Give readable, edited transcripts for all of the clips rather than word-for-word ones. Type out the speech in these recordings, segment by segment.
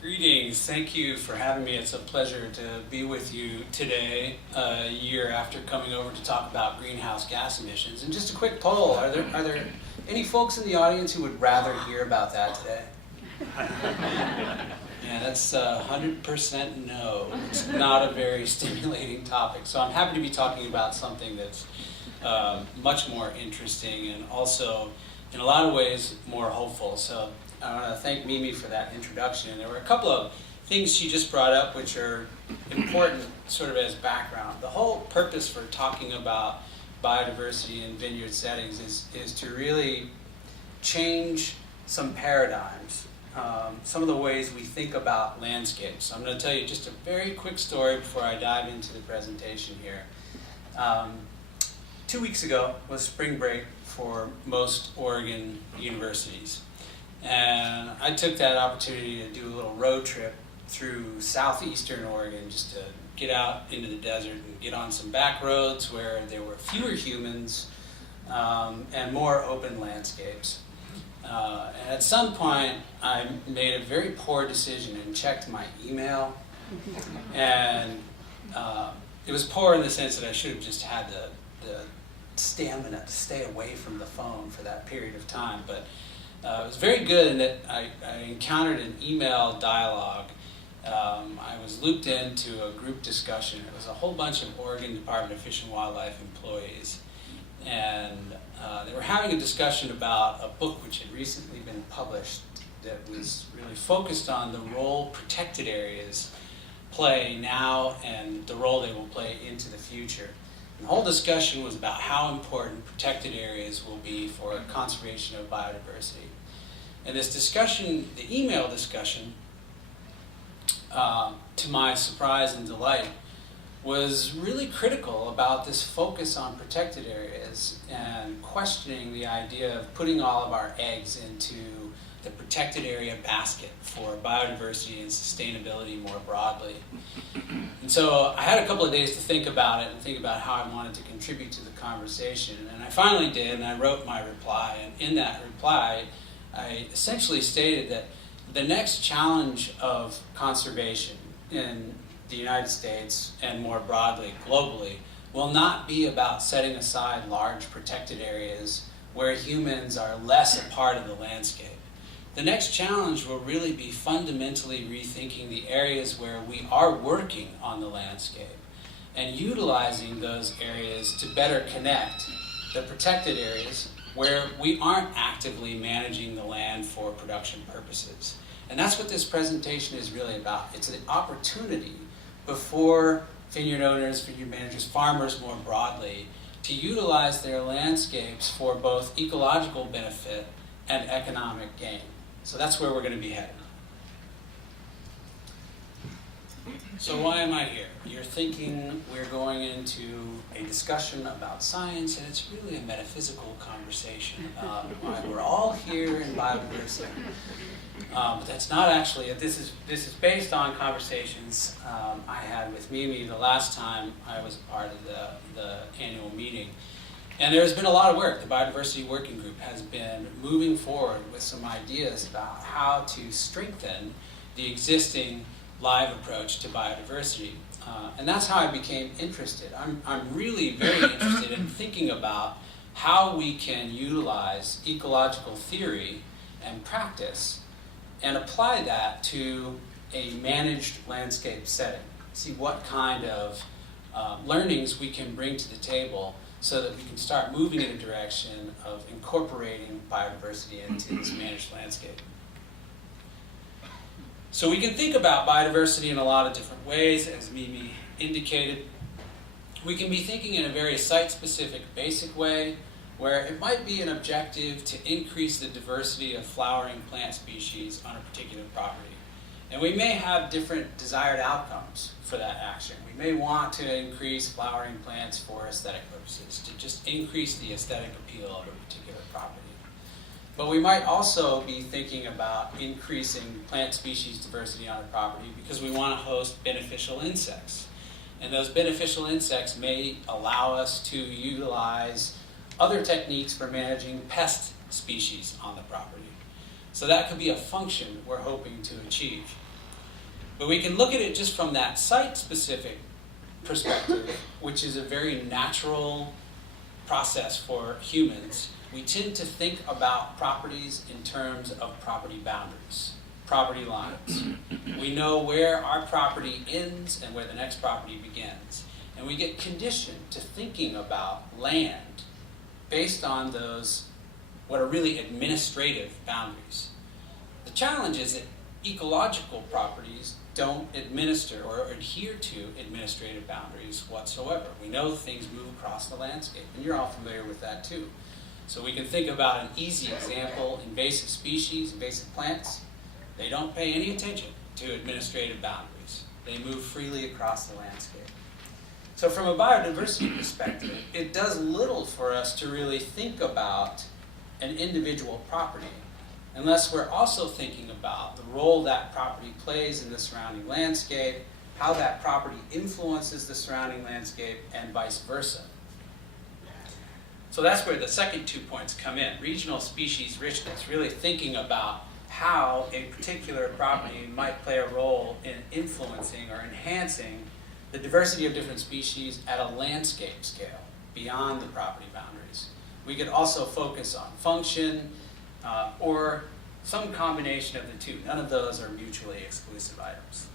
Greetings. Thank you for having me. It's a pleasure to be with you today, a year after coming over to talk about greenhouse gas emissions. And just a quick poll, are there any folks in the audience who would rather hear about that today? Yeah, that's 100% no. It's not a very stimulating topic. So I'm happy to be talking about something that's much more interesting and also, in a lot of ways, more hopeful. So I want to thank Mimi for that introduction. There were a couple of things she just brought up which are important sort of as background. The whole purpose for talking about biodiversity in vineyard settings is to really change some paradigms, some of the ways we think about landscapes. So I'm going to tell you just a very quick story before I dive into the presentation here. 2 weeks ago was spring break for most Oregon universities. And I took that opportunity to do a little road trip through southeastern Oregon just to get out into the desert and get on some back roads where there were fewer humans and more open landscapes. And at some point, I made a very poor decision and checked my email. And it was poor in the sense that I should have just had the stamina to stay away from the phone for that period of time. But it was very good in that I encountered an email dialogue. I was looped into a group discussion. It was a whole bunch of Oregon Department of Fish and Wildlife employees. And they were having a discussion about a book which had recently been published that was really focused on the role protected areas play now and the role they will play into the future. And the whole discussion was about how important protected areas will be for conservation of biodiversity. And this discussion, the email discussion, to my surprise and delight, was really critical about this focus on protected areas and questioning the idea of putting all of our eggs into the protected area basket for biodiversity and sustainability more broadly. And so I had a couple of days to think about it and think about how I wanted to contribute to the conversation. And I finally did, and I wrote my reply. And in that reply, I essentially stated that the next challenge of conservation in the United States and more broadly globally will not be about setting aside large protected areas where humans are less a part of the landscape. The next challenge will really be fundamentally rethinking the areas where we are working on the landscape and utilizing those areas to better connect the protected areas where we aren't actively managing the land for production purposes. And that's what this presentation is really about. It's an opportunity before vineyard owners, vineyard managers, farmers more broadly, to utilize their landscapes for both ecological benefit and economic gain. So that's where we're going to be headed. So why am I here? You're thinking we're going into a discussion about science, and it's really a metaphysical conversation about why we're all here in biodiversity. But that's not actually, this is based on conversations I had with Mimi the last time I was a part of the annual meeting. And there's been a lot of work. The Biodiversity Working Group has been moving forward with some ideas about how to strengthen the existing live approach to biodiversity. And that's how I became interested. I'm really very interested in thinking about how we can utilize ecological theory and practice and apply that to a managed landscape setting. See what kind of learnings we can bring to the table so that we can start moving in a direction of incorporating biodiversity into this managed landscape. So we can think about biodiversity in a lot of different ways, as Mimi indicated. We can be thinking in a very site-specific, basic way, where it might be an objective to increase the diversity of flowering plant species on a particular property. And we may have different desired outcomes for that action. We may want to increase flowering plants for aesthetic purposes, to just increase the aesthetic appeal of a particular property. But we might also be thinking about increasing plant species diversity on a property because we want to host beneficial insects. And those beneficial insects may allow us to utilize other techniques for managing pest species on the property. So that could be a function we're hoping to achieve. But we can look at it just from that site-specific perspective, which is a very natural process for humans. We tend to think about properties in terms of property boundaries, property lines. We know where our property ends and where the next property begins. And we get conditioned to thinking about land based on those, what are really administrative boundaries. The challenge is that ecological properties don't administer or adhere to administrative boundaries whatsoever. We know things move across the landscape, and you're all familiar with that too. So we can think about an easy example: invasive species, invasive plants. They don't pay any attention to administrative boundaries. They move freely across the landscape. So from a biodiversity perspective, it does little for us to really think about an individual property unless we're also thinking about the role that property plays in the surrounding landscape, how that property influences the surrounding landscape, and vice versa. So that's where the second 2 points come in. Regional species richness, really thinking about how a particular property might play a role in influencing or enhancing the diversity of different species at a landscape scale, beyond the property boundaries. We could also focus on function, or some combination of the two. None of those are mutually exclusive items.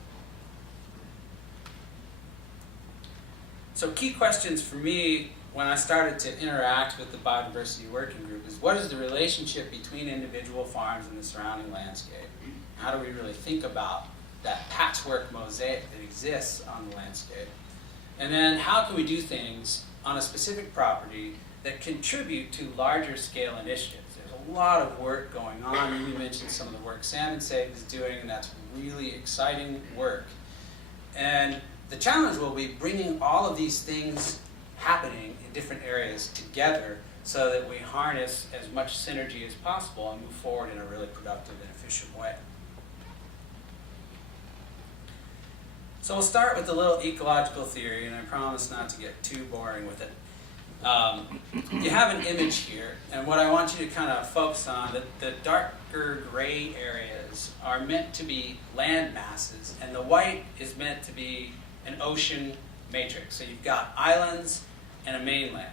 So key questions for me when I started to interact with the Biodiversity Working Group is, what is the relationship between individual farms and the surrounding landscape? How do we really think about that patchwork mosaic that exists on the landscape? And then how can we do things on a specific property that contribute to larger scale initiatives? There's a lot of work going on. You mentioned some of the work Salmon Safe is doing, and that's really exciting work. And the challenge will be bringing all of these things happening in different areas together so that we harness as much synergy as possible and move forward in a really productive and efficient way. So we'll start with a little ecological theory, and I promise not to get too boring with it. You have an image here, and what I want you to kind of focus on, that the darker gray areas are meant to be land masses, and the white is meant to be an ocean matrix. So you've got islands and a mainland.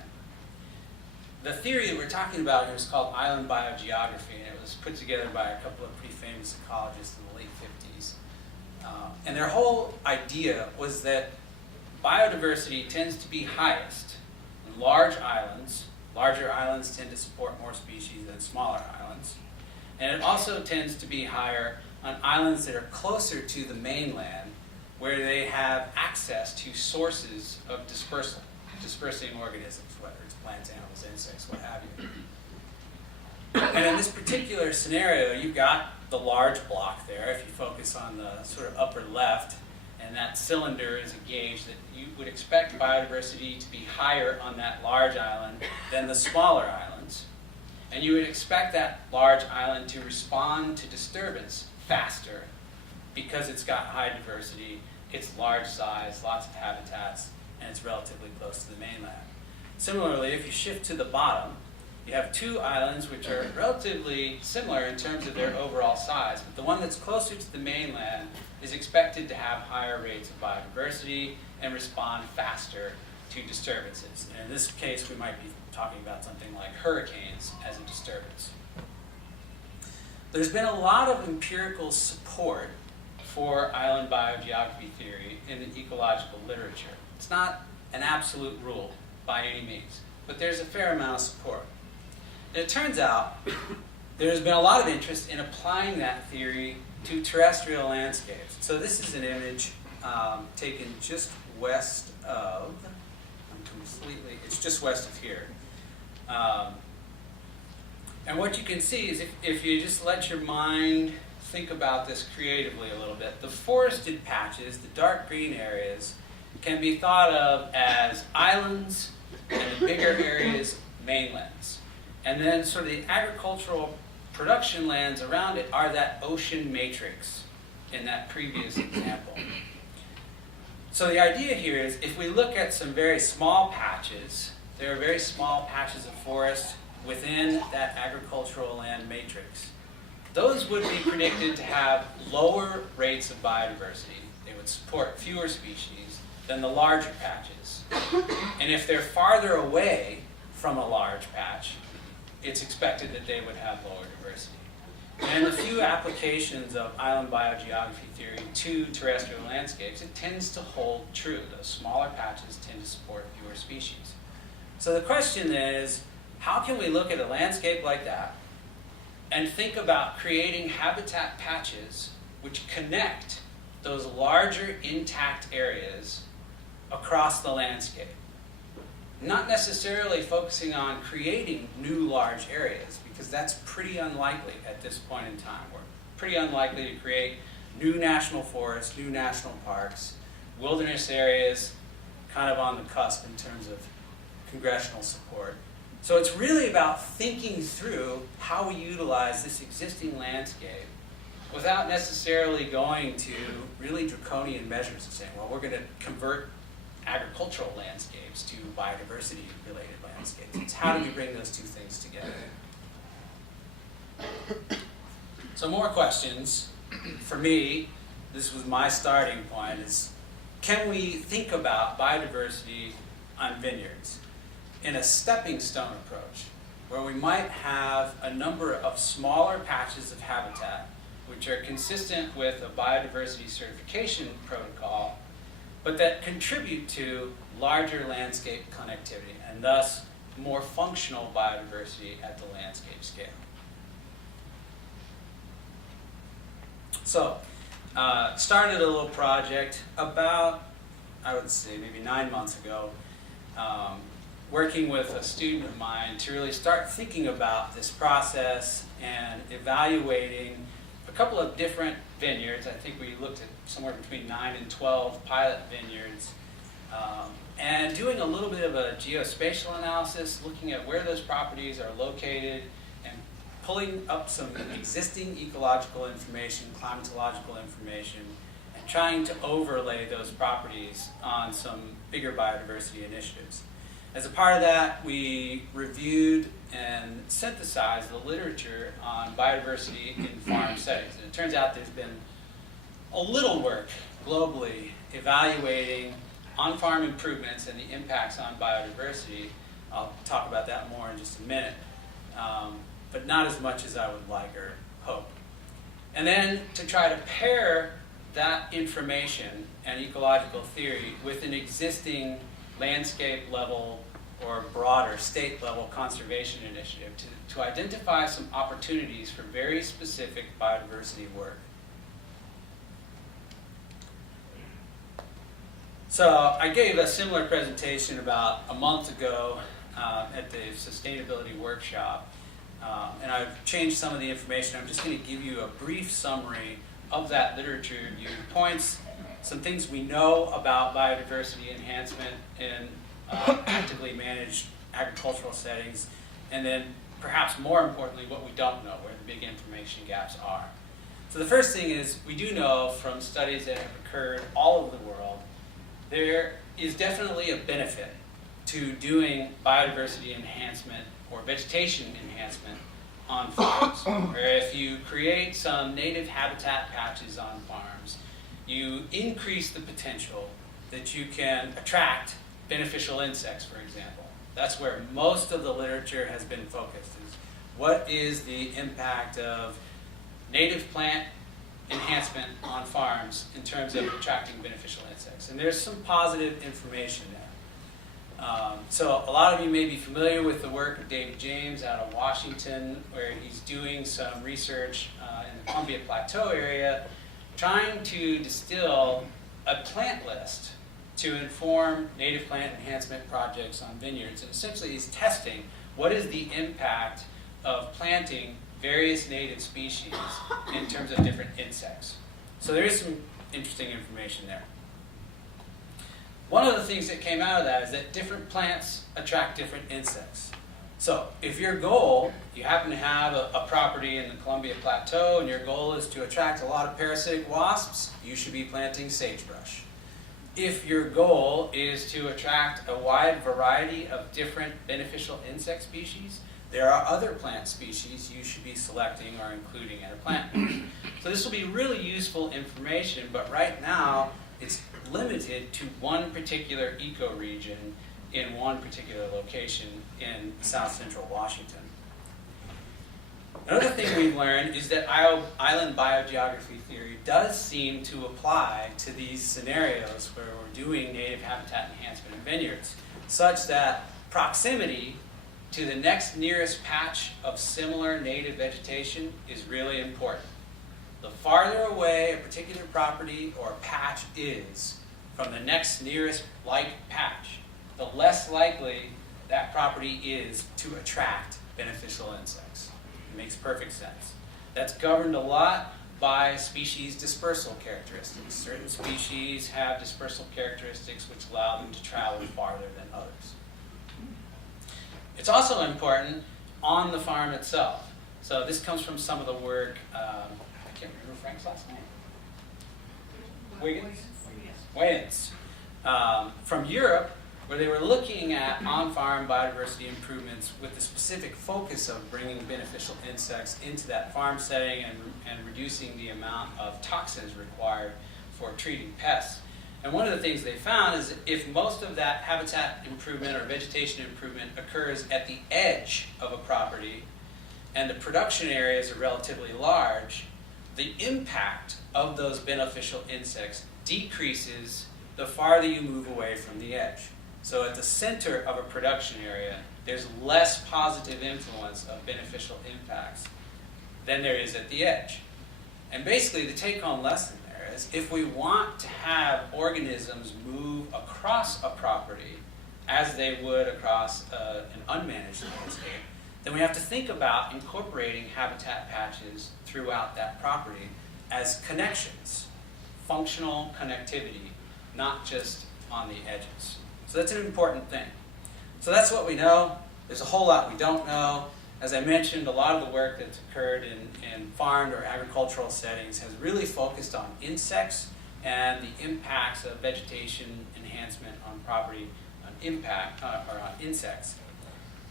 The theory that we're talking about here is called island biogeography, and it was put together by a couple of pretty famous ecologists in the late 50s. And their whole idea was that biodiversity tends to be highest in large islands. Larger islands tend to support more species than smaller islands. And it also tends to be higher on islands that are closer to the mainland, where they have access to sources of dispersing organisms, whether it's plants, animals, insects, what have you. And in this particular scenario, you've got the large block there, if you focus on the sort of upper left, and that cylinder is a gauge that you would expect biodiversity to be higher on that large island than the smaller islands. And you would expect that large island to respond to disturbance faster because it's got high diversity, it's large size, lots of habitats, and it's relatively close to the mainland. Similarly, if you shift to the bottom, you have two islands which are relatively similar in terms of their overall size, but the one that's closer to the mainland is expected to have higher rates of biodiversity and respond faster to disturbances. And in this case, we might be talking about something like hurricanes as a disturbance. There's been a lot of empirical support for island biogeography theory in the ecological literature. It's not an absolute rule by any means, but there's a fair amount of support. And it turns out there's been a lot of interest in applying that theory to terrestrial landscapes. So this is an image taken just west of, it's just west of here. And what you can see is if you just let your mind think about this creatively a little bit, the forested patches, the dark green areas, can be thought of as islands, and the bigger areas, mainlands. And then sort of the agricultural production lands around it are that ocean matrix in that previous example. So the idea here is, if we look at some very small patches, there are very small patches of forest within that agricultural land matrix. those would be predicted to have lower rates of biodiversity. They would support fewer species than the larger patches. And if they're farther away from a large patch, it's expected that they would have lower diversity. And in the few applications of island biogeography theory to terrestrial landscapes, it tends to hold true. Those smaller patches tend to support fewer species. So the question is, how can we look at a landscape like that and think about creating habitat patches which connect those larger intact areas across the landscape? Not necessarily focusing on creating new large areas, because that's pretty unlikely at this point in time. We're pretty unlikely to create new national forests, new national parks, wilderness areas, kind of on the cusp in terms of congressional support. So it's really about thinking through how we utilize this existing landscape without necessarily going to really draconian measures and saying, well, we're going to convert agricultural landscapes to biodiversity-related landscapes. It's how do we bring those two things together? So more questions. For me, this was my starting point, is can we think about biodiversity on vineyards in a stepping stone approach, where we might have a number of smaller patches of habitat which are consistent with a biodiversity certification protocol, but that contribute to larger landscape connectivity and thus more functional biodiversity at the landscape scale. So, started a little project about, I would say, maybe 9 months ago, working with a student of mine to really start thinking about this process and evaluating a couple of different vineyards. I think we looked at somewhere between 9 and 12 pilot vineyards, and doing a little bit of a geospatial analysis, looking at where those properties are located and pulling up some existing ecological information, climatological information, and trying to overlay those properties on some bigger biodiversity initiatives. As a part of that, we reviewed and synthesized the literature on biodiversity in farm settings. And it turns out there's been a little work globally evaluating on-farm improvements and the impacts on biodiversity. I'll talk about that more in just a minute, but not as much as I would like or hope. And then to try to pair that information and ecological theory with an existing landscape level or broader state level conservation initiative to identify some opportunities for very specific biodiversity work. So I gave a similar presentation about a month ago at the sustainability workshop, and I've changed some of the information. I'm just going to give you a brief summary of that literature review, points, some things we know about biodiversity enhancement in actively managed agricultural settings, and then perhaps more importantly what we don't know, where the big information gaps are. So the first thing is, we do know from studies that have occurred all over the world, there is definitely a benefit to doing biodiversity enhancement or vegetation enhancement on farms. Where if you create some native habitat patches on farms, you increase the potential that you can attract beneficial insects, for example. That's where most of the literature has been focused, is what is the impact of native plant enhancement on farms in terms of attracting beneficial insects. And there's some positive information there. So a lot of you may be familiar with the work of David James out of Washington, where he's doing some research in the Columbia Plateau area, trying to distill a plant list to inform native plant enhancement projects on vineyards. And essentially he's testing what is the impact of planting various native species in terms of different insects. So there is some interesting information there. One of the things that came out of that is that different plants attract different insects. So if your goal, you happen to have a property in the Columbia Plateau and your goal is to attract a lot of parasitic wasps, you should be planting sagebrush. If your goal is to attract a wide variety of different beneficial insect species, there are other plant species you should be selecting or including in a plant mix. So this will be really useful information, but right now it's limited to one particular ecoregion in one particular location in South Central Washington. Another thing we've learned is that island biogeography theory does seem to apply to these scenarios where we're doing native habitat enhancement in vineyards, such that proximity to the next nearest patch of similar native vegetation is really important. The farther away a particular property or patch is from the next nearest like patch, the less likely that property is to attract beneficial insects. It makes perfect sense. That's governed a lot by species dispersal characteristics. Certain species have dispersal characteristics which allow them to travel farther than others. It's also important on the farm itself. So this comes from some of the work, I can't remember Frank's last name. Wiggins. From Europe, where they were looking at on-farm biodiversity improvements with the specific focus of bringing beneficial insects into that farm setting and reducing the amount of toxins required for treating pests. And one of the things they found is that if most of that habitat improvement or vegetation improvement occurs at the edge of a property and the production areas are relatively large, the impact of those beneficial insects decreases the farther you move away from the edge. So at the center of a production area, there's less positive influence of beneficial impacts than there is at the edge. And basically the take-home lesson there is if we want to have organisms move across a property as they would across an unmanaged landscape, then we have to think about incorporating habitat patches throughout that property as connections, functional connectivity, not just on the edges. So that's an important thing. So that's what we know. There's a whole lot we don't know. As I mentioned, a lot of the work that's occurred in farmed or agricultural settings has really focused on insects and the impacts of vegetation enhancement on property, on impact, or on insects.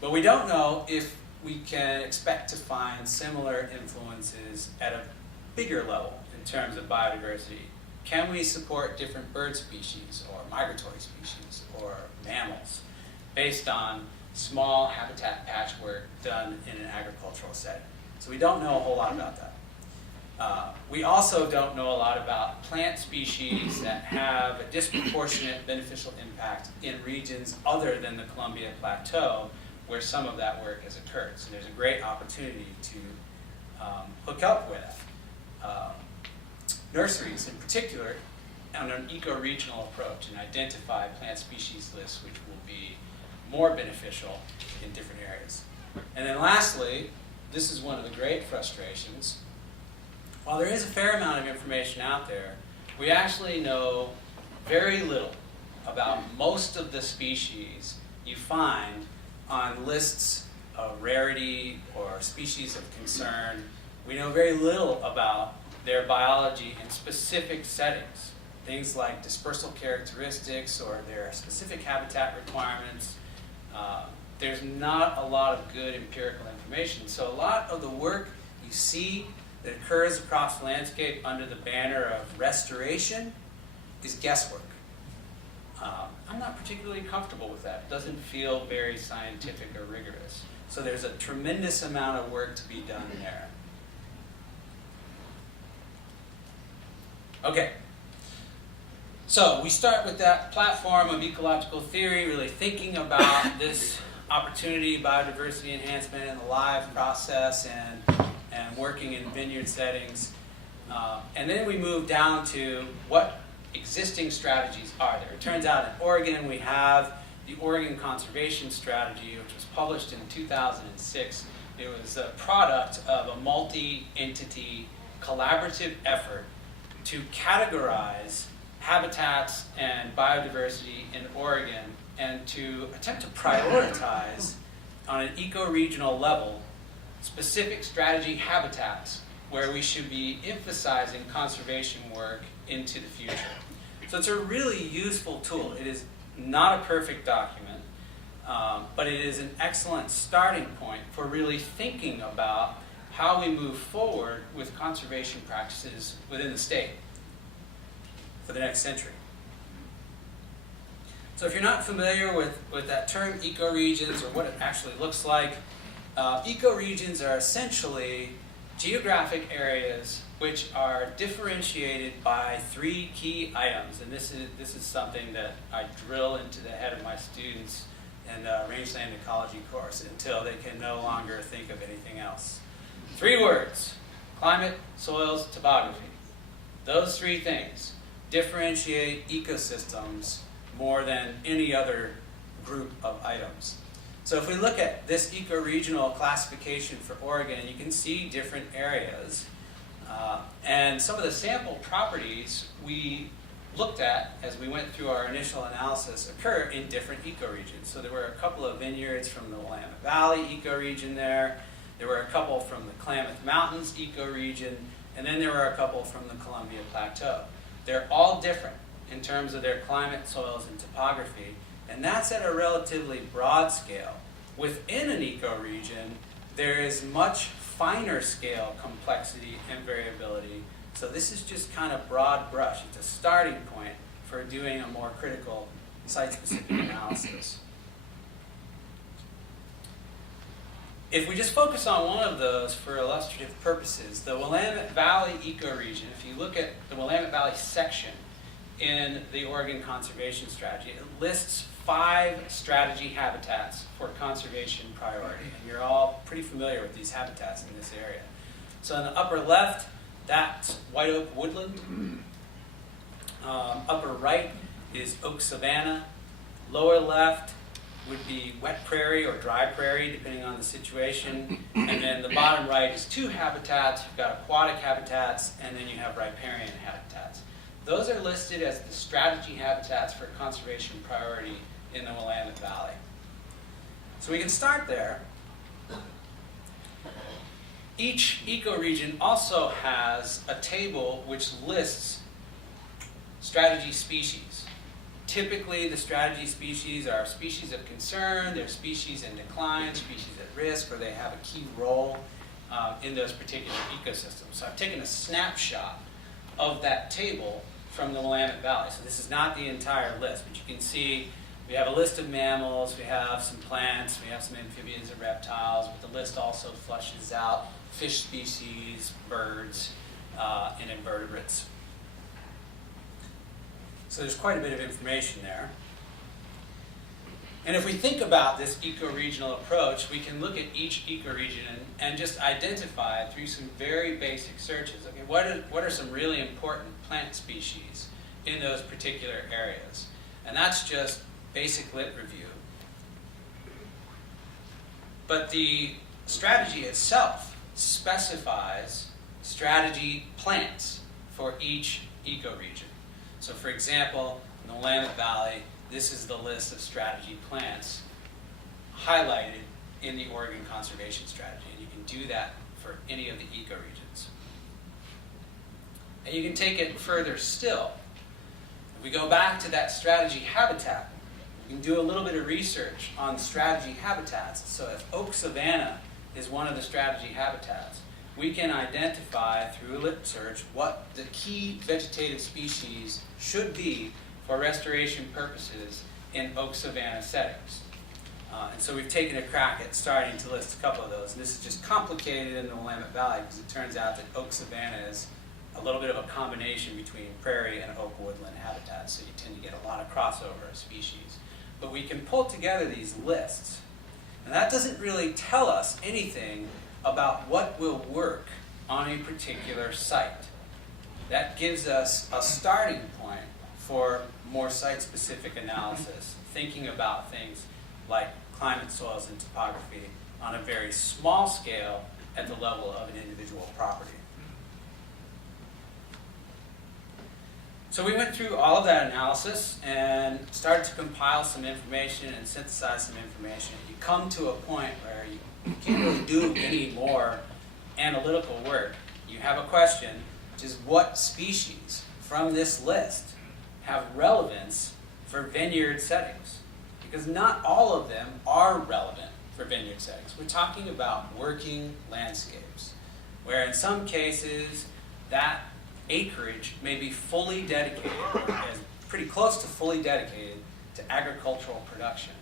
But we don't know if we can expect to find similar influences at a bigger level in terms of biodiversity. Can we support different bird species or migratory species or mammals based on small habitat patchwork done in an agricultural setting? So we don't know a whole lot about that. We also don't know a lot about plant species that have a disproportionate beneficial impact in regions other than the Columbia Plateau where some of that work has occurred. So there's a great opportunity to hook up with nurseries in particular on an eco-regional approach and identify plant species lists which will be more beneficial in different areas. And then lastly, this is one of the great frustrations. While there is a fair amount of information out there, we actually know very little about most of the species you find on lists of rarity or species of concern. We know very little about their biology in specific settings, things like dispersal characteristics or their specific habitat requirements. There's not a lot of good empirical information. So a lot of the work you see that occurs across the landscape under the banner of restoration is guesswork. I'm not particularly comfortable with that. It doesn't feel very scientific or rigorous. So there's a tremendous amount of work to be done there. Okay, so we start with that platform of ecological theory, really thinking about this opportunity, biodiversity enhancement in the live process and working in vineyard settings. And then we move down to what existing strategies are there. It turns out in Oregon we have the Oregon Conservation Strategy, which was published in 2006. It was a product of a multi-entity collaborative effort to categorize habitats and biodiversity in Oregon and to attempt to prioritize on an eco-regional level specific strategy habitats where we should be emphasizing conservation work into the future. So it's a really useful tool. It is not a perfect document. but it is an excellent starting point for really thinking about how we move forward with conservation practices within the state for the next century. So if you're not familiar with that term ecoregions or what it actually looks like, ecoregions are essentially geographic areas which are differentiated by 3 key items. And this is something that I drill into the head of my students in the rangeland ecology course until they can no longer think of anything else. 3 words: climate, soils, topography. Those 3 things differentiate ecosystems more than any other group of items. So if we look at this ecoregional classification for Oregon, you can see different areas. And some of the sample properties we looked at as we went through our initial analysis occur in different ecoregions. So there were a couple of vineyards from the Willamette Valley ecoregion there. There were a couple from the Klamath Mountains ecoregion, and then there were a couple from the Columbia Plateau. They're all different in terms of their climate, soils, and topography, and that's at a relatively broad scale. Within an ecoregion, there is much finer scale complexity and variability. So this is just kind of broad brush. It's a starting point for doing a more critical site-specific analysis. If we just focus on one of those for illustrative purposes, the Willamette Valley ecoregion, if you look at the Willamette Valley section in the Oregon Conservation Strategy, it lists 5 strategy habitats for conservation priority. And you're all pretty familiar with these habitats in this area. So in the upper left, that's white oak woodland. Upper right is oak savanna. Lower left would be wet prairie or dry prairie, depending on the situation. And then the bottom right is 2 habitats. You've got aquatic habitats, and then you have riparian habitats. Those are listed as the strategy habitats for conservation priority in the Willamette Valley. So we can start there. Each ecoregion also has a table which lists strategy species. Typically, the strategy species are species of concern, they're species in decline, species at risk, or they have a key role in those particular ecosystems. So I've taken a snapshot of that table from the Willamette Valley. So this is not the entire list, but you can see we have a list of mammals, we have some plants, we have some amphibians and reptiles, but the list also flushes out fish species, birds, and invertebrates. So there's quite a bit of information there. And if we think about this ecoregional approach, we can look at each ecoregion and just identify through some very basic searches. Okay, what are some really important plant species in those particular areas? And that's just basic lit review. But the strategy itself specifies strategy plants for each ecoregion. So for example, in the Willamette Valley, this is the list of strategy plants highlighted in the Oregon Conservation Strategy. And you can do that for any of the ecoregions. And you can take it further still. If we go back to that strategy habitat, we can do a little bit of research on strategy habitats. So if oak savanna is one of the strategy habitats, we can identify through a lit search what the key vegetative species should be for restoration purposes in oak savanna settings. And so we've taken a crack at starting to list a couple of those. And this is just complicated in the Willamette Valley because it turns out that oak savanna is a little bit of a combination between prairie and oak woodland habitats, so you tend to get a lot of crossover of species. But we can pull together these lists, and that doesn't really tell us anything about what will work on a particular site. That gives us a starting point for more site-specific analysis, thinking about things like climate, soils, and topography on a very small scale at the level of an individual property. So we went through all of that analysis and started to compile some information and synthesize some information. You come to a point where you can't really do any more analytical work. You have a question, which is what species from this list have relevance for vineyard settings? because not all of them are relevant for vineyard settings. We're talking about working landscapes, where in some cases that acreage may be fully dedicated, as pretty close to fully dedicated to agricultural production.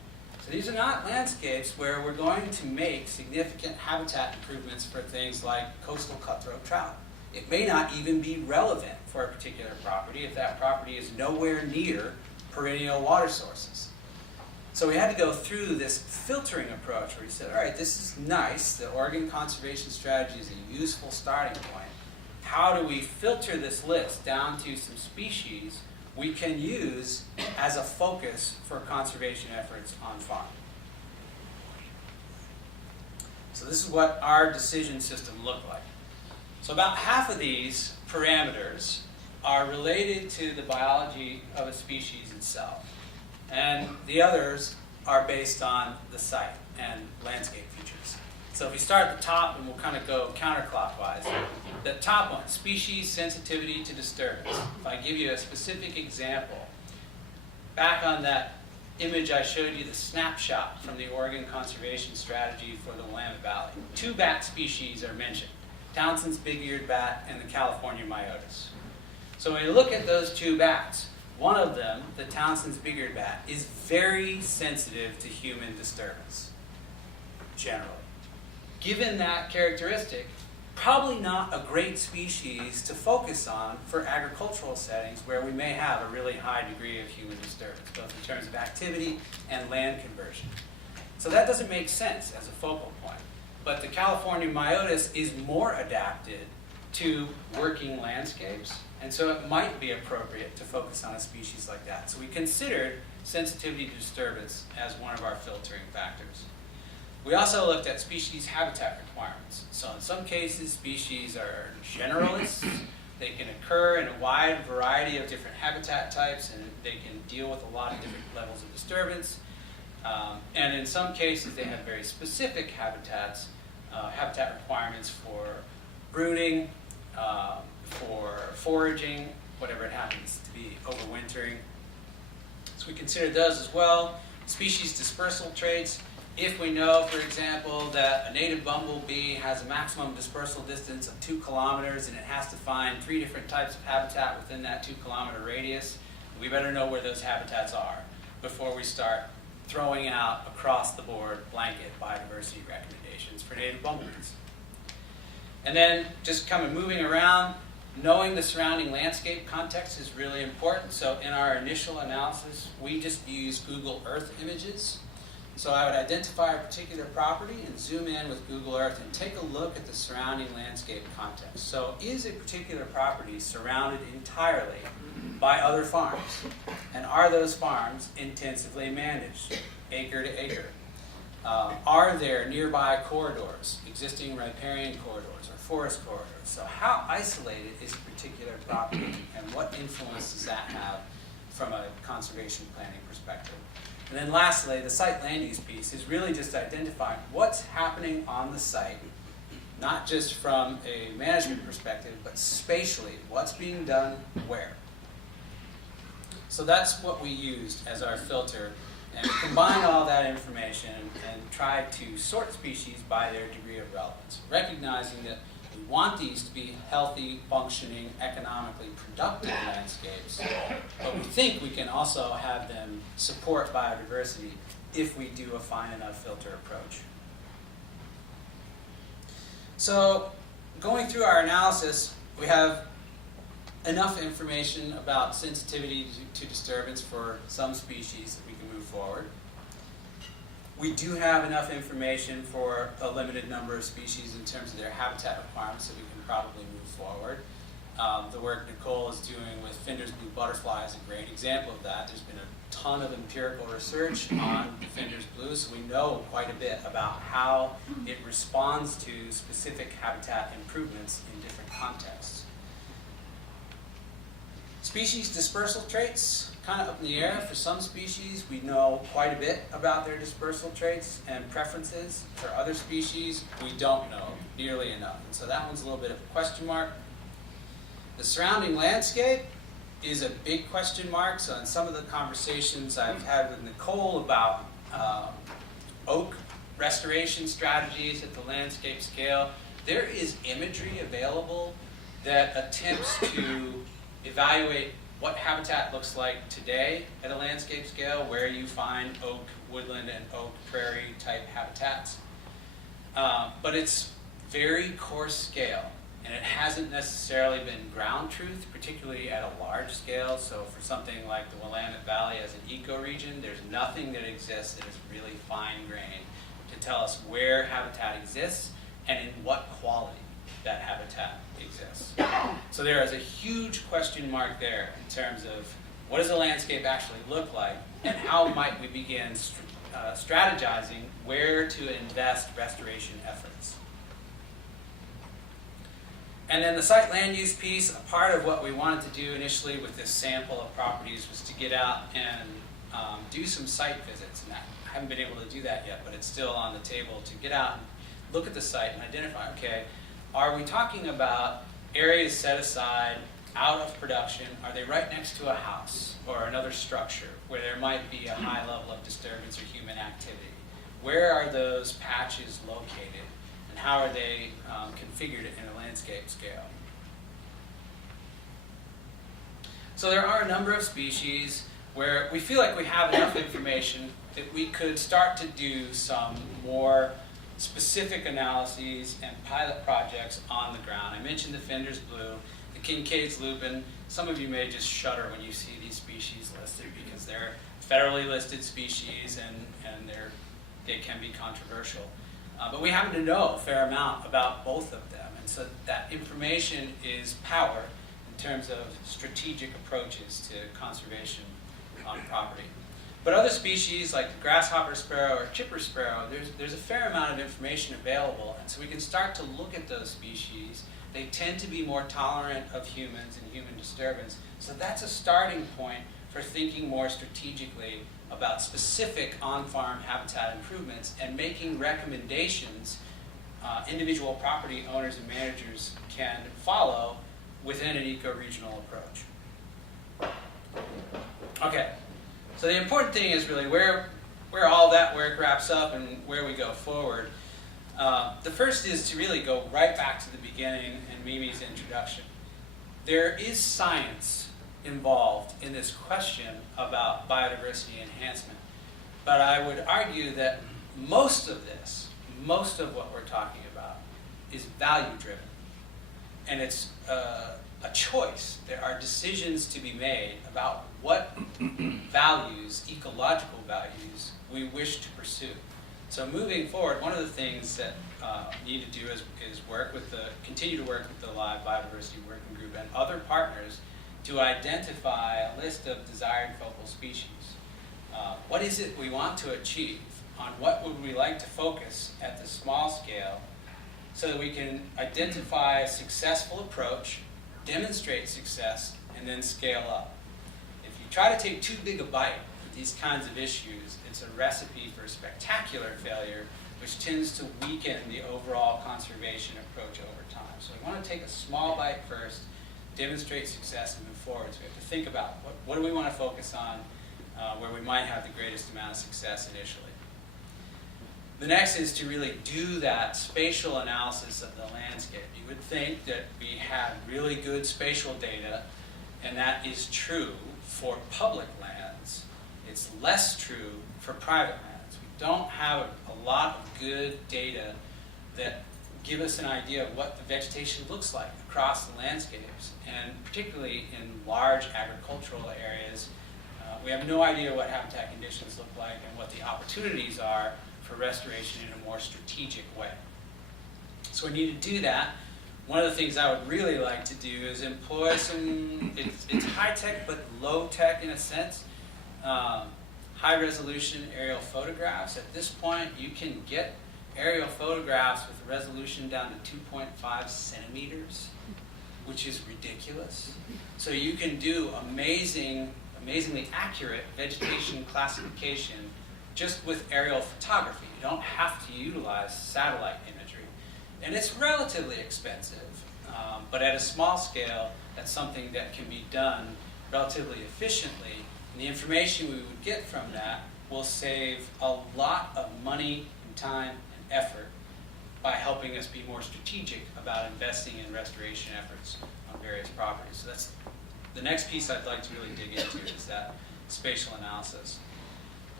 So these are not landscapes where we're going to make significant habitat improvements for things like coastal cutthroat trout. It may not even be relevant for a particular property if that property is nowhere near perennial water sources. So we had to go through this filtering approach where we said, all right, this is nice. The Oregon Conservation Strategy is a useful starting point. How do we filter this list down to some species we can use as a focus for conservation efforts on farm? So this is what our decision system looked like. So about half of these parameters are related to the biology of a species itself. And the others are based on the site and landscape features. So if we start at the top, and we'll kind of go counterclockwise. The top one, species sensitivity to disturbance. If I give you a specific example, back on that image I showed you, the snapshot from the Oregon Conservation Strategy for the Willamette Valley. 2 bat species are mentioned, Townsend's big-eared bat and the California myotis. So when you look at those 2 bats, one of them, the Townsend's big-eared bat, is very sensitive to human disturbance, generally. Given that characteristic, probably not a great species to focus on for agricultural settings where we may have a really high degree of human disturbance, both in terms of activity and land conversion. So that doesn't make sense as a focal point. But the California myotis is more adapted to working landscapes, and so it might be appropriate to focus on a species like that. So we considered sensitivity to disturbance as one of our filtering factors. We also looked at species habitat requirements. So in some cases, species are generalists. They can occur in a wide variety of different habitat types, and they can deal with a lot of different levels of disturbance. And in some cases, they have very specific habitat requirements for brooding, for foraging, whatever it happens to be, overwintering. So we considered those as well. Species dispersal traits. If we know, for example, that a native bumblebee has a maximum dispersal distance of 2 kilometers and it has to find 3 different types of habitat within that 2-kilometer radius, we better know where those habitats are before we start throwing out across-the-board blanket biodiversity recommendations for native bumblebees. And then just kind of moving around, knowing the surrounding landscape context is really important. So in our initial analysis, we just used Google Earth images. So I would identify a particular property and zoom in with Google Earth and take a look at the surrounding landscape context. So is a particular property surrounded entirely by other farms? And are those farms intensively managed, acre to acre? Are there nearby corridors, existing riparian corridors or forest corridors? So how isolated is a particular property and what influence does that have from a conservation planning perspective? And then lastly, the site land use piece is really just identifying what's happening on the site, not just from a management perspective, but spatially, what's being done where. So that's what we used as our filter, and we combined all that information and tried to sort species by their degree of relevance, recognizing that we want these to be healthy, functioning, economically productive landscapes, but we think we can also have them support biodiversity if we do a fine enough filter approach. So going through our analysis, we have enough information about sensitivity to disturbance for some species that we can move forward. We do have enough information for a limited number of species in terms of their habitat requirements that we can probably move forward. The work Nicole is doing with Finder's blue butterfly is a great example of that. There's been a ton of empirical research on Finder's blue, so we know quite a bit about how it responds to specific habitat improvements in different contexts. Species dispersal traits, kind of up in the air. For some species, we know quite a bit about their dispersal traits and preferences. For other species, we don't know nearly enough. And so that one's a little bit of a question mark. The surrounding landscape, is a big question mark. So in some of the conversations I've had with Nicole about oak restoration strategies at the landscape scale, there is imagery available that attempts to evaluate what habitat looks like today at a landscape scale, where you find oak woodland and oak prairie type habitats. But it's very coarse scale, and it hasn't necessarily been ground truth, particularly at a large scale. So for something like the Willamette Valley as an ecoregion, there's nothing that exists that is really fine-grained to tell us where habitat exists and in what quality that habitat exists. So there is a huge question mark there in terms of what does the landscape actually look like, and how might we begin strategizing where to invest restoration efforts. And then the site land use piece, a part of what we wanted to do initially with this sample of properties was to get out and do some site visits. And I haven't been able to do that yet, but it's still on the table to get out and look at the site and identify, okay, are we talking about areas set aside out of production? Are they right next to a house or another structure where there might be a high level of disturbance or human activity? Where are those patches located, and how are they configured in a landscape scale? So there are a number of species where we feel like we have enough information that we could start to do some more specific analyses and pilot projects on the ground. I mentioned the Fender's Blue, the Kincaid's Lupin. Some of you may just shudder when you see these species listed because they're federally listed species and they can be controversial. But we happen to know a fair amount about both of them, and so that information is power in terms of strategic approaches to conservation on property. But other species like the grasshopper sparrow or chipper sparrow, there's a fair amount of information available, and so we can start to look at those species. They tend to be more tolerant of humans and human disturbance, so that's a starting point for thinking more strategically about specific on-farm habitat improvements and making recommendations individual property owners and managers can follow within an eco-regional approach. Okay. So the important thing is really where all that work wraps up and where we go forward. The first is to really go right back to the beginning and Mimi's introduction. There is science involved in this question about biodiversity enhancement, but I would argue that most of what we're talking about is value-driven, and it's a choice. There are decisions to be made about what values, ecological values, we wish to pursue. So moving forward, one of the things that we need to do is continue to work with the Live Biodiversity Working Group and other partners to identify a list of desired focal species. What is it we want to achieve? On what would we like to focus at the small scale so that we can identify a successful approach, demonstrate success, and then scale up. If you try to take too big a bite with these kinds of issues, it's a recipe for spectacular failure, which tends to weaken the overall conservation approach over time. So we want to take a small bite first, demonstrate success, and move forward. So we have to think about what do we want to focus on where we might have the greatest amount of success initially. The next is to really do that spatial analysis of the landscape. You would think that we have really good spatial data, and that is true for public lands. It's less true for private lands. We don't have a lot of good data that give us an idea of what the vegetation looks like across the landscapes, and particularly in large agricultural areas, we have no idea what habitat conditions look like and what the opportunities are for restoration in a more strategic way. So we need to do that. One of the things I would really like to do is employ some, it's high-tech but low-tech in a sense, high-resolution aerial photographs. At this point, you can get aerial photographs with a resolution down to 2.5 centimeters, which is ridiculous. So you can do amazingly accurate vegetation classification just with aerial photography. You don't have to utilize satellite imagery. And it's relatively expensive, but at a small scale, that's something that can be done relatively efficiently, and the information we would get from that will save a lot of money and time and effort by helping us be more strategic about investing in restoration efforts on various properties. So that's the next piece I'd like to really dig into, is that spatial analysis.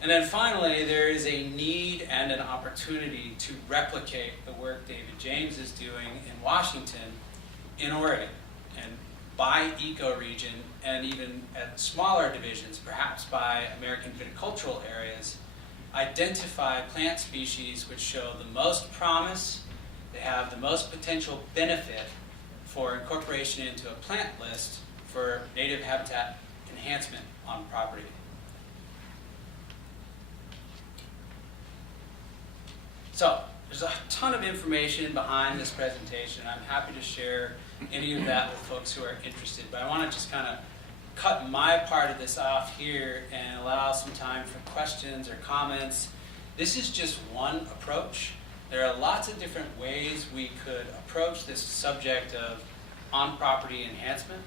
And then finally, there is a need and an opportunity to replicate the work David James is doing in Washington, in Oregon, and by ecoregion, and even at smaller divisions, perhaps by American viticultural areas, identify plant species which show the most promise, they have the most potential benefit for incorporation into a plant list for native habitat enhancement on property. So, there's a ton of information behind this presentation. I'm happy to share any of that with folks who are interested, but I want to just kind of cut my part of this off here and allow some time for questions or comments. This is just one approach. There are lots of different ways we could approach this subject of on-property enhancement.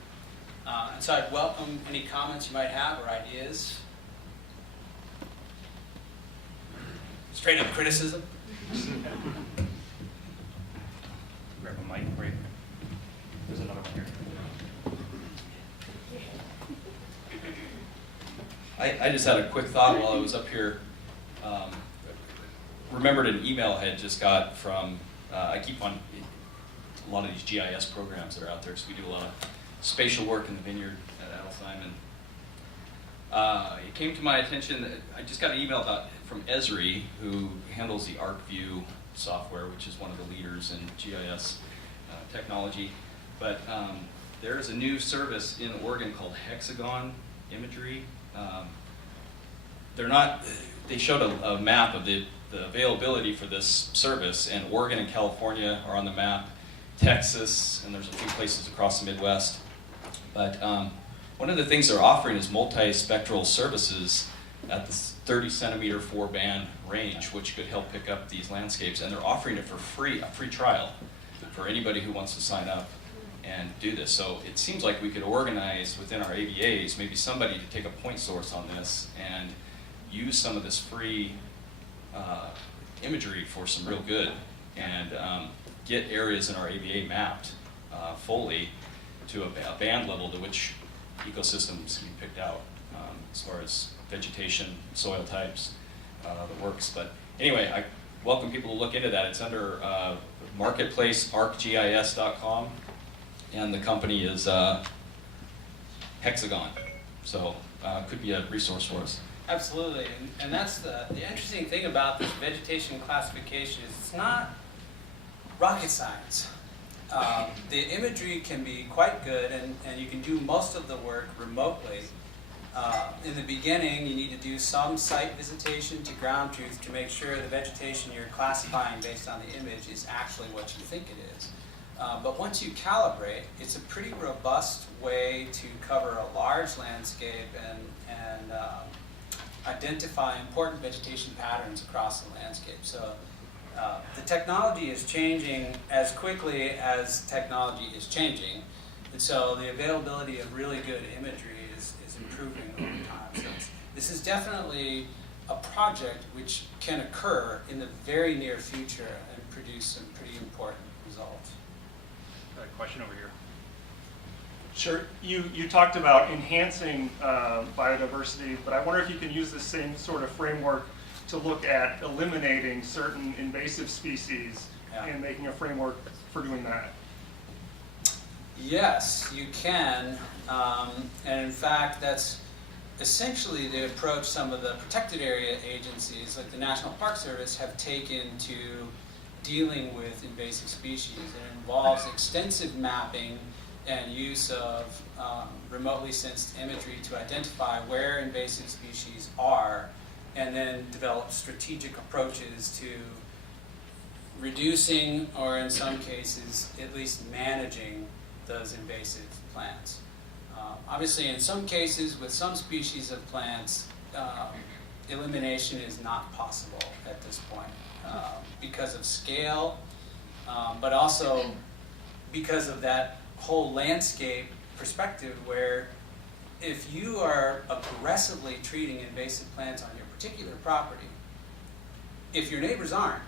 And so I'd welcome any comments you might have or ideas. Straight up criticism. Grab a mic for you. There's another one here. I just had a quick thought while I was up here. Remembered an email I had just got from, I keep on a lot of these GIS programs that are out there, so we do a lot of spatial work in the vineyard at Allison. And it came to my attention that I just got an email from Esri, who handles the ArcView software, which is one of the leaders in GIS technology. But there is a new service in Oregon called Hexagon Imagery. They showed a map of the availability for this service, and Oregon and California are on the map, Texas, and there's a few places across the Midwest. But one of the things they're offering is multi-spectral services at the 30 centimeter 4-band range, which could help pick up these landscapes, and they're offering it for free, a free trial for anybody who wants to sign up and do this. So it seems like we could organize within our AVAs maybe somebody to take a point source on this and use some of this free imagery for some real good, and get areas in our AVA mapped fully to a band level to which ecosystems can be picked out as far as vegetation, soil types, the works. But anyway, I welcome people to look into that. It's under marketplace arcgis.com, and the company is Hexagon. So could be a resource for us. Absolutely, and that's the interesting thing about this vegetation classification is it's not rocket science. The imagery can be quite good, and you can do most of the work remotely. In the beginning, you need to do some site visitation to ground truth to make sure the vegetation you're classifying based on the image is actually what you think it is. But once you calibrate, it's a pretty robust way to cover a large landscape and identify important vegetation patterns across the landscape. So the technology is changing as quickly as technology is changing, and so the availability of really good imagery is improving over time. So this is definitely a project which can occur in the very near future and produce some pretty important results. Got a question over here. Sure. You talked about enhancing biodiversity, but I wonder if you can use the same sort of framework to look at eliminating certain invasive species and making a framework for doing that. Yes, you can. And in fact, that's essentially the approach some of the protected area agencies, like the National Park Service, have taken to dealing with invasive species. It involves extensive mapping and use of remotely sensed imagery to identify where invasive species are, and then develop strategic approaches to reducing, or in some cases, at least managing those invasive plants. Obviously, in some cases, with some species of plants, elimination is not possible at this point because of scale, but also because of that whole landscape perspective where if you are aggressively treating invasive plants on your particular property, if your neighbors aren't,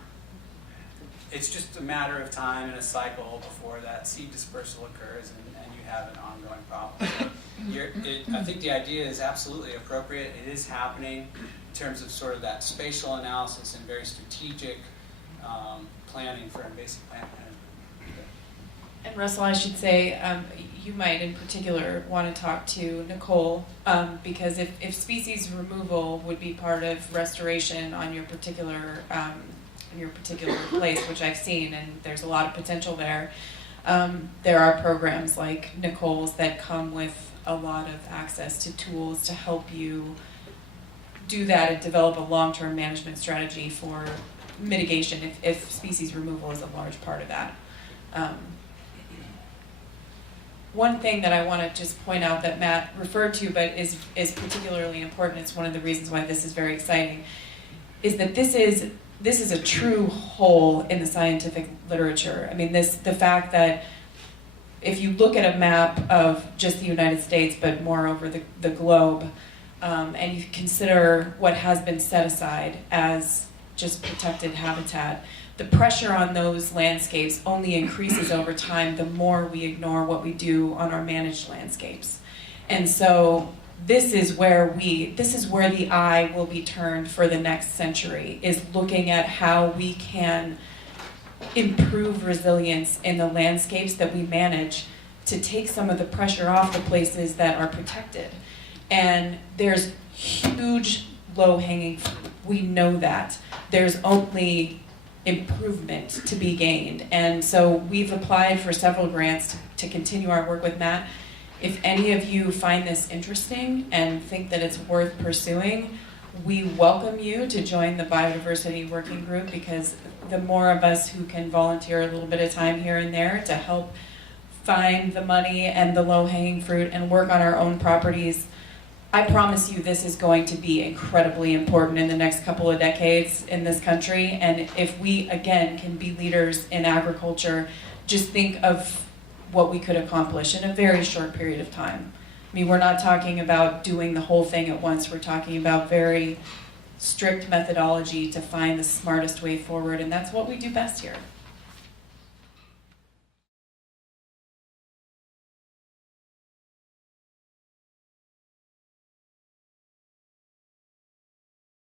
it's just a matter of time and a cycle before that seed dispersal occurs and you have an ongoing problem. So I think the idea is absolutely appropriate. It is happening in terms of sort of that spatial analysis and very strategic planning for invasive plant management. And Russell, I should say, you might in particular want to talk to Nicole, because if species removal would be part of restoration on your particular place, which I've seen, and there's a lot of potential there, there are programs like Nicole's that come with a lot of access to tools to help you do that and develop a long-term management strategy for mitigation if species removal is a large part of that. One thing that I want to just point out that Matt referred to, but is particularly important, it's one of the reasons why this is very exciting, is that this is a true hole in the scientific literature. I mean, the fact that if you look at a map of just the United States, but more over the globe, and you consider what has been set aside as just protected habitat, the pressure on those landscapes only increases over time the more we ignore what we do on our managed landscapes. And so this is where the eye will be turned for the next century, is looking at how we can improve resilience in the landscapes that we manage to take some of the pressure off the places that are protected. And there's huge low-hanging fruit. We know that. There's only improvement to be gained. And so we've applied for several grants to continue our work with Matt. If any of you find this interesting and think that it's worth pursuing, we welcome you to join the Biodiversity Working Group, because the more of us who can volunteer a little bit of time here and there to help find the money and the low-hanging fruit and work on our own properties, I promise you this is going to be incredibly important in the next couple of decades in this country. And if we, again, can be leaders in agriculture, just think of what we could accomplish in a very short period of time. I mean, we're not talking about doing the whole thing at once. We're talking about very strict methodology to find the smartest way forward, and that's what we do best here.